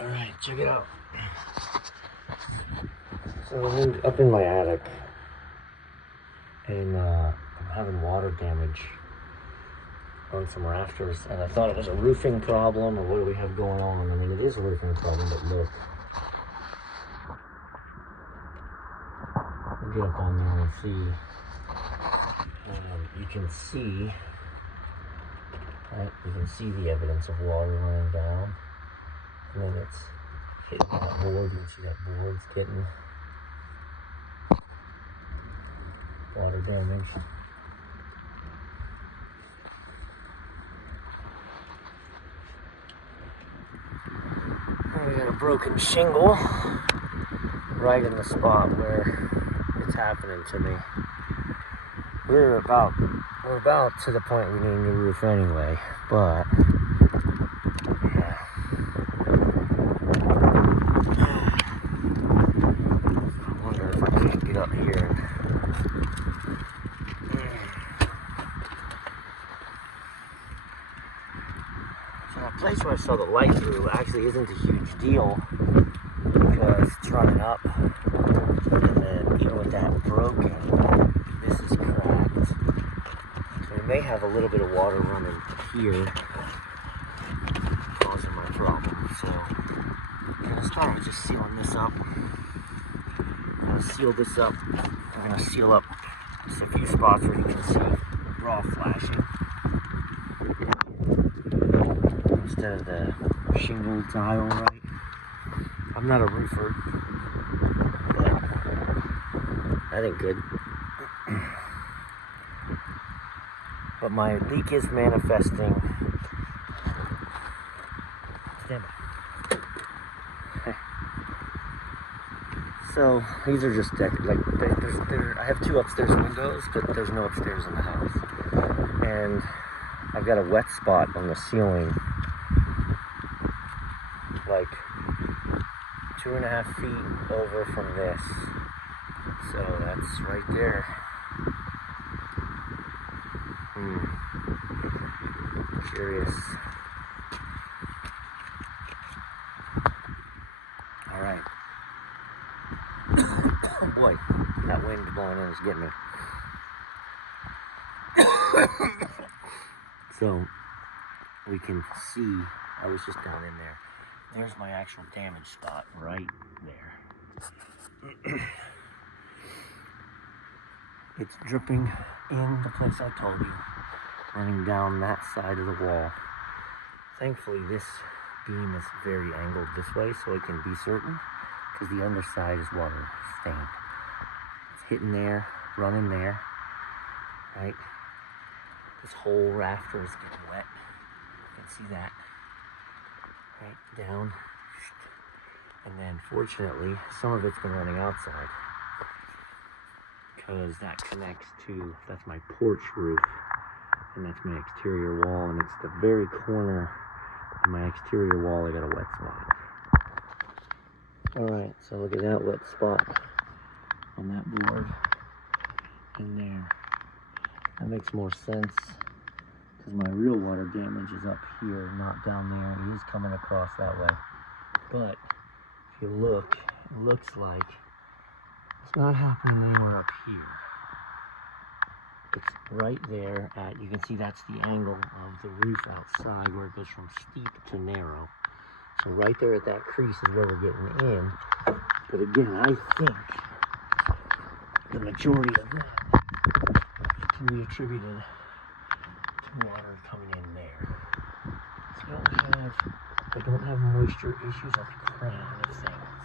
Alright, check it out. So I'm up in my attic and I'm having water damage on some rafters, and I thought it was a roofing problem, or what do we have going on? I mean, it is a roofing problem, but look. I'll get up on there and see. You can see, right? You can see the evidence of water running down, and then it's hitting that board. You can see that board's getting water damage. And we got a broken shingle right in the spot where it's happening to me. We're about to the point we need a new roof anyway, but yeah. I wonder if I can't get up here. So that place where I saw the light through actually isn't a huge deal because it's running up, and then even with that broken, this is cracked. So we may have a little bit of water running here causing my problem. So I'm gonna start with just sealing this up. I'm gonna seal this up. I'm gonna seal up just a few spots where you can see raw flashing instead of the shingle tile, right? I'm not a roofer, but that ain't good. But my leak is manifesting. Damn it. So these are just I have 2 upstairs windows, but there's no upstairs in the house. And I've got a wet spot on the ceiling, like 2.5 feet over from this. So that's right there. Curious. All right. Oh boy, that wind blowing in is getting me. So we can see, I was just down in there. There's my actual damage spot right there. It's dripping in the place I told you, running down that side of the wall. Thankfully, this beam is very angled this way, so I can be certain, because the underside is water stained. It's hitting there, running there, right? This whole rafter is getting wet. You can see that, right down. And then, fortunately, some of it's been running outside, because that connects to, that's my porch roof, and that's my exterior wall, and it's the very corner of my exterior wall I got a wet spot. Alright, so look at that wet spot on that board in there. That makes more sense, because my real water damage is up here, not down there, and it is coming across that way. But if you look, it looks like it's not happening anywhere up here. It's right there at, you can see that's the angle of the roof outside where it goes from steep to narrow. So right there at that crease is where we're getting in. But again, I think the majority of that can be attributed to water coming in there. So I don't have moisture issues at the crown of things.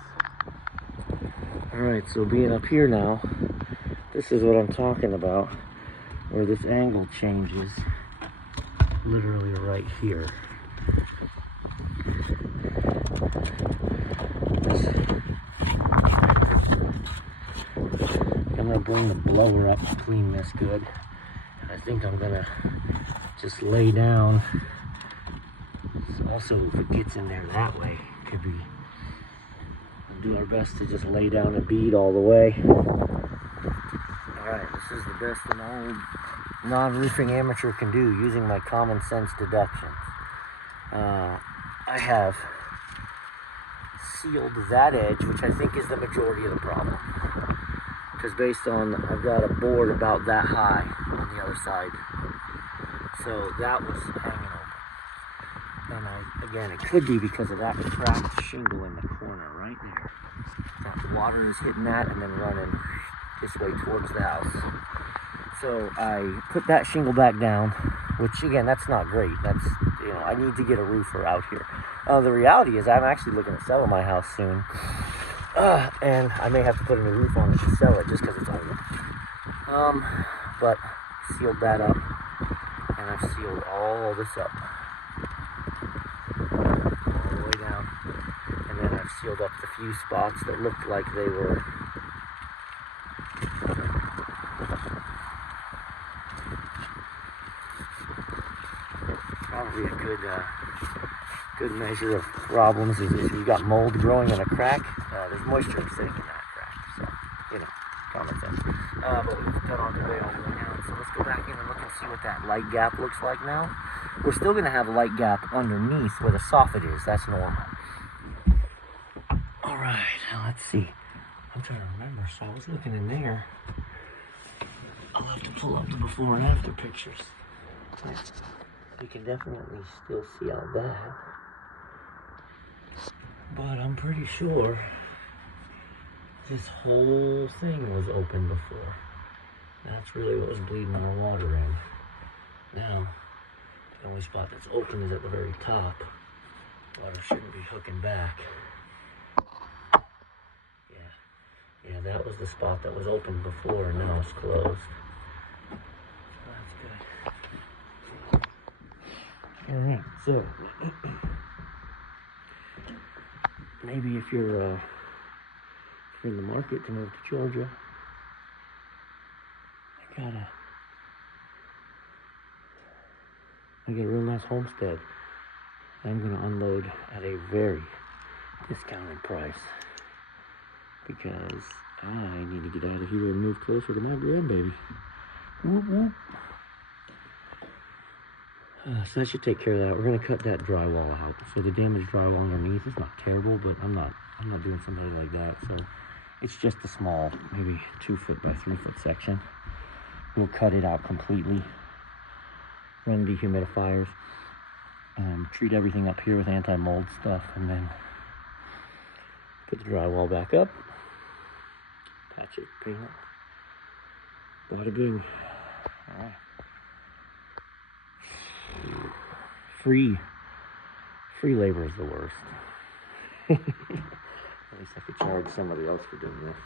Alright, so being up here now, this is what I'm talking about, where this angle changes literally right here. I'm gonna bring the blower up to clean this good. And I think I'm gonna just lay down. Also, if it gets in there that way, it could be, we'll do our best to just lay down a bead all the way. Alright, this is the best an old non-roofing amateur can do, using my common sense deductions. I have sealed that edge, which I think is the majority of the problem. Because based on, I've got a board about that high on the other side. So that was hanging open. And again, it could be because of that cracked shingle in the corner right there. That water is hitting that and then running this way towards the house. So I put that shingle back down, which again, that's not great. That's, you know, I need to get a roofer out here. The reality is I'm actually looking at selling my house soon. And I may have to put a new roof on it to sell it just because it's old. But sealed that up, and I've sealed all this up. All the way down. And then I've sealed up the few spots that looked like they were probably a good measure of problems is if you've got mold growing in a crack, there's moisture sitting in that crack. So, you know, common sense. But we've done our way all the way down. So let's go back in and look and see what that light gap looks like now. We're still going to have a light gap underneath where the soffit is. That's normal. All right, now let's see. I'm trying to remember. So I was looking in there. I'll have to pull up the before and after pictures. You can definitely still see all that. But I'm pretty sure this whole thing was open before. That's really what was bleeding the water in. Now, the only spot that's open is at the very top. Water shouldn't be hooking back. Yeah, that was the spot that was open before, and now it's closed. That's good. All right, so maybe if you're in the market to move to Georgia, I get a real nice homestead. I'm gonna unload at a very discounted price because I need to get out of here and move closer to my grandbaby. Whoop, whoop. So that should take care of that. We're gonna cut that drywall out. So the damaged drywall underneath is not terrible, but I'm not doing something like that. So it's just a small, maybe 2 foot by 3 foot section. We'll cut it out completely. Run dehumidifiers. Treat everything up here with anti-mold stuff, and then put the drywall back up. Patch it, paint it. Bada bing. All right. Free labor is the worst. At least I could charge somebody else for doing this.